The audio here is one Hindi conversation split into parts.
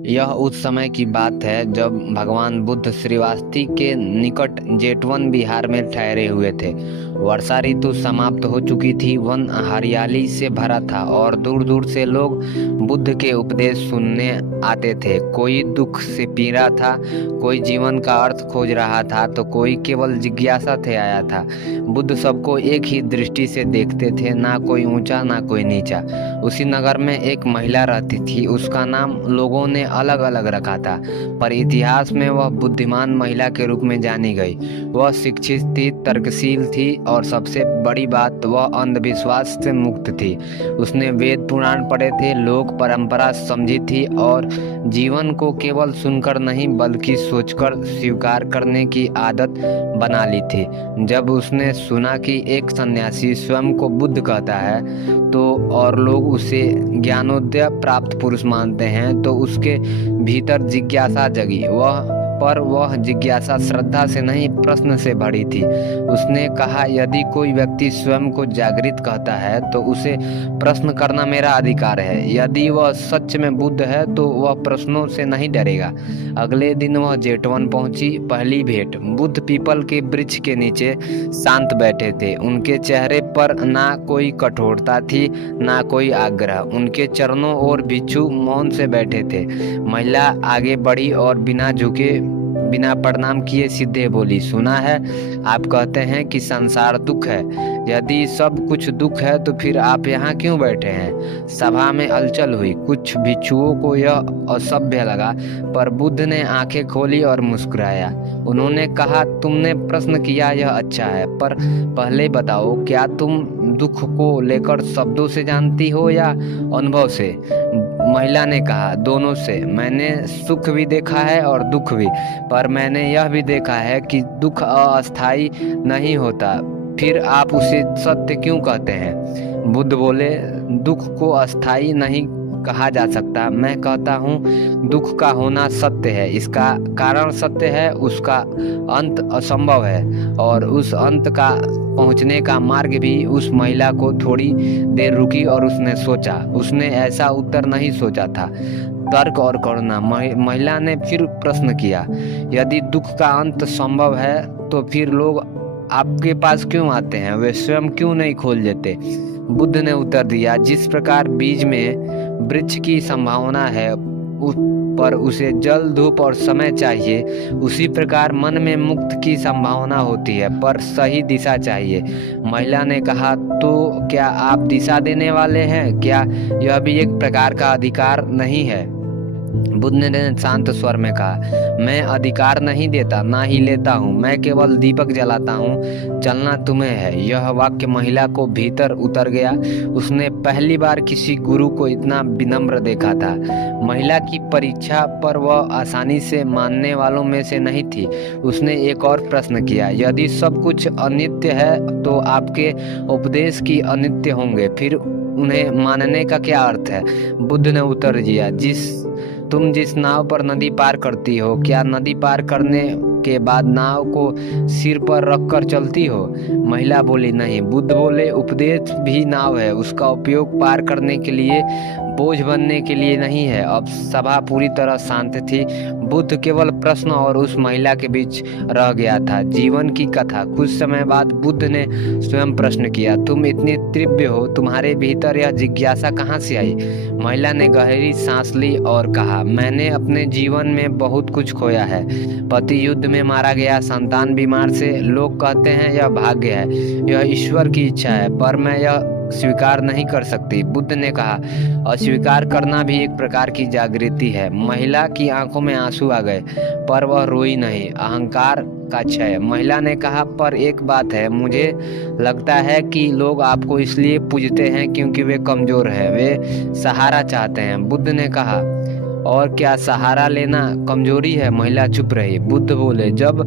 यह उस समय की बात है जब भगवान बुद्ध श्रीवास्ती के निकट जेठवन बिहार में ठहरे हुए थे। वर्षा ऋतु समाप्त हो चुकी थी। वन हरियाली से भरा था और दूर दूर से लोग बुद्ध के उपदेश सुनने आते थे। कोई दुख से पी रहा था, कोई जीवन का अर्थ खोज रहा था, तो कोई केवल जिज्ञासा से आया था। बुद्ध सबको एक ही दृष्टि से देखते थे, ना कोई ऊंचा ना कोई नीचा। उसी नगर में एक महिला रहती थी। उसका नाम लोगों ने अलग अलग रखा था, पर इतिहास में वह बुद्धिमान महिला के रूप में जानी गई। वह शिक्षित थी, तर्कशील थी और सबसे बड़ी बात, वह अंधविश्वास से मुक्त थी। उसने वेद पुराण पढ़े थे, लोक परंपरा समझी थी और जीवन को केवल सुनकर नहीं बल्कि सोचकर स्वीकार करने की आदत बना ली थी। जब उसने सुना कि एक सन्यासी स्वयं को बुद्ध कहता है तो और लोग उसे ज्ञानोदय प्राप्त पुरुष मानते हैं, तो उसके भीतर जिज्ञासा जगी। वह जिज्ञासा श्रद्धा से नहीं, प्रश्न से भरी थी। उसने कहा, यदि कोई व्यक्ति स्वयं को जागृत कहता है तो उसे प्रश्न करना मेरा अधिकार है। यदि वह सच में बुद्ध है तो वह प्रश्नों से नहीं डरेगा। अगले दिन वह जेठवन पहुंची। पहली भेंट। बुद्ध पीपल के वृक्ष के नीचे शांत बैठे थे। उनके चेहरे पर ना कोई कठोरता थी, ना कोई आग्रह। उनके चरणों और भिक्षु मौन से बैठे थे। महिला आगे बढ़ी और बिना झुके, बिना प्रणाम किए सीधे बोली, सुना है आप कहते हैं कि संसार दुख है। यदि सब कुछ दुख है तो फिर आप यहाँ क्यों बैठे हैं? सभा में हलचल हुई। कुछ भिक्षुओं को यह असभ्य लगा, पर बुद्ध ने आंखें खोली और मुस्कुराया। उन्होंने कहा, तुमने प्रश्न किया, यह अच्छा है, पर पहले बताओ, क्या तुम दुख को लेकर शब्दों से जानती हो या अनुभव से? महिला ने कहा, दोनों से। मैंने सुख भी देखा है और दुख भी, पर मैंने यह भी देखा है कि दुख अस्थायी नहीं होता। फिर आप उसे सत्य क्यों कहते हैं? बुद्ध बोले, दुख को अस्थायी नहीं कहा जा सकता। मैं कहता हूँ दुख का होना सत्य है, इसका कारण सत्य है, उसका अंत असंभव है और उस अंत का पहुंचने का मार्ग भी। उस महिला को थोड़ी देर रुकी और उसने सोचा। उसने ऐसा उत्तर नहीं सोचा था, तर्क और करुणा। महिला ने फिर प्रश्न किया, यदि दुख का अंत संभव है तो फिर लोग आपके पास क्यों आते हैं? वे स्वयं क्यों नहीं खोल देते? बुद्ध ने उत्तर दिया, जिस प्रकार बीज में वृक्ष की संभावना है पर उसे जल, धूप और समय चाहिए, उसी प्रकार मन में मुक्त की संभावना होती है, पर सही दिशा चाहिए। महिला ने कहा, तो क्या आप दिशा देने वाले हैं? क्या यह भी एक प्रकार का अधिकार नहीं है? बुद्ध ने शांत स्वर में कहा, मैं अधिकार नहीं देता, ना ही लेता हूँ। मैं केवल दीपक जलाता हूँ। चलना तुम्हें है। यह वाक्य महिला को भीतर उतर गया। उसने पहली बार किसी गुरु को इतना विनम्र देखा था। महिला की परीक्षा पर वह आसानी से मानने वालों में से नहीं थी। उसने एक और प्रश्न किया, यदि सब कुछ अनित्य है तो आपके उपदेश की अनित्य होंगे, फिर उन्हें मानने का क्या अर्थ है? बुद्ध ने उत्तर दिया, तुम जिस नाव पर नदी पार करती हो, क्या नदी पार करने के बाद नाव को सिर पर रखकर चलती हो? महिला बोली, नहीं। बुद्ध बोले, उपदेश भी नाव है, उसका उपयोग पार करने के लिए, बोझ बनने के लिए नहीं है। अब सभा पूरी तरह शांत थी। बुद्ध केवल प्रश्न और उस महिला के बीच रह गया था। जीवन की कथा। कुछ समय बाद बुद्ध ने स्वयं प्रश्न किया, तुम इतनी तीव्र हो, तुम्हारे भीतर यह जिज्ञासा कहाँ से आई? महिला ने गहरी सांस ली और कहा, मैंने अपने जीवन में बहुत कुछ खोया है। पति युद्ध में मारा गया, संतान बीमार से। लोग कहते हैं यह भाग्य है, यह ईश्वर की इच्छा है, पर मैं यह स्वीकार नहीं कर सकती। बुद्ध ने कहा, अस्वीकार करना भी एक प्रकार की जागृति है। महिला की आंखों में आंसू आ गए, पर वह रोई नहीं। अहंकार का क्षय। महिला ने कहा, पर एक बात है, मुझे लगता है कि लोग आपको इसलिए पूजते हैं क्योंकि वे कमजोर है, वे सहारा चाहते हैं। बुद्ध ने कहा, और क्या सहारा लेना कमजोरी है? महिला चुप रही। बुद्ध बोले, जब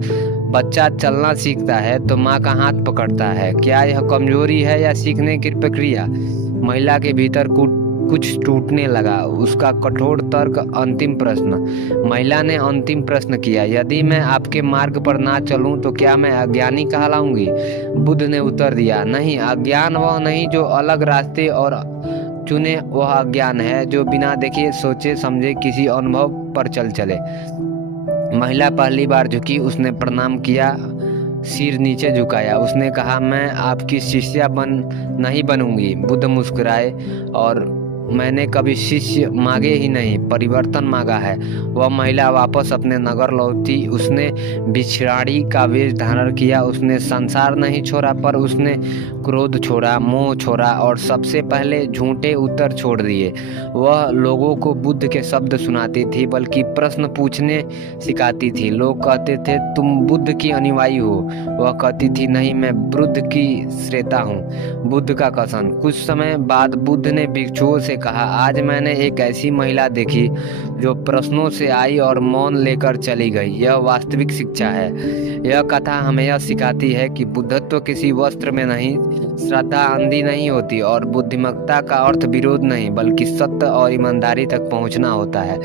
बच्चा चलना सीखता है तो माँ का हाथ पकड़ता है, क्या यह कमजोरी है या सीखने की प्रक्रिया? महिला के भीतर कुछ टूटने लगा। उसका कठोर तर्क। अंतिम प्रश्न। महिला ने अंतिम प्रश्न किया, यदि मैं आपके मार्ग पर ना चलूं तो क्या मैं अज्ञानी कहलाऊंगी? बुद्ध ने उत्तर दिया, नहीं, अज्ञान वह नहीं जो अलग रास्ते और चुने वह अज्ञान है जो बिना देखे सोचे समझे किसी अनुभव पर चल चले। महिला पहली बार झुकी, उसने प्रणाम किया, सिर नीचे झुकाया। उसने कहा, मैं आपकी शिष्या नहीं बनूंगी। बुद्ध मुस्कुराए, और मैंने कभी शिष्य मांगे ही नहीं, परिवर्तन मांगा है। वह महिला वापस अपने नगर लौटी। उसने भिक्षाणी का वेश धारण किया। उसने संसार नहीं छोड़ा, पर उसने क्रोध छोड़ा, मोह छोड़ा, और सबसे पहले झूठे उत्तर छोड़ दिए। वह लोगों को बुद्ध के शब्द सुनाती थी, बल्कि प्रश्न पूछने सिखाती थी। लोग कहते थे, तुम बुद्ध की अनुयायी हो। वह कहती थी, नहीं, मैं बुद्ध की श्रेता हूँ, बुद्ध का कसम। कुछ समय बाद बुद्ध ने भिक्षुओं से कहा, आज मैंने एक ऐसी महिला देखी जो प्रश्नों से आई और मौन लेकर चली गई। यह वास्तविक शिक्षा है। यह कथा हमें यह सिखाती है कि बुद्धत्व किसी वस्त्र में नहीं, श्रद्धा अंधी नहीं होती, और बुद्धिमत्ता का अर्थ विरोध नहीं, बल्कि सत्य और ईमानदारी तक पहुंचना होता है।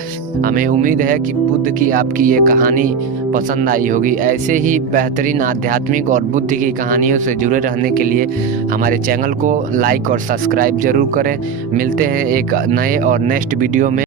हमें उम्मीद है कि बुद्ध की आपकी ये कहानी पसंद आई होगी। ऐसे ही बेहतरीन आध्यात्मिक और बुद्ध की कहानियों से जुड़े रहने के लिए हमारे चैनल को लाइक और सब्सक्राइब जरूर करें। मिलते हैं एक नए और नेक्स्ट वीडियो में।